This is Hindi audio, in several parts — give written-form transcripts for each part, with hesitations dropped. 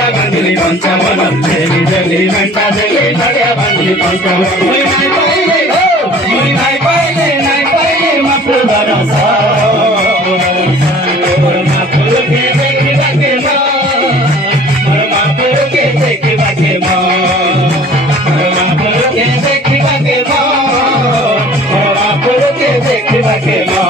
पंचावनम चली चली घंटा चली बढ़िया बंदी पंचावनम मुई नहीं पहले मफुल बरसा मफुल के देखी बाके माँ मफुल के देखी बाके माँ मफुल के देखी बाके माँ मफुल के देखी बाके माँ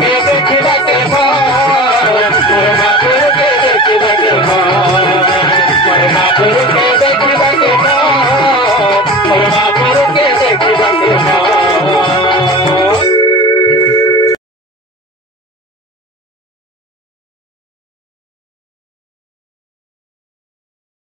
के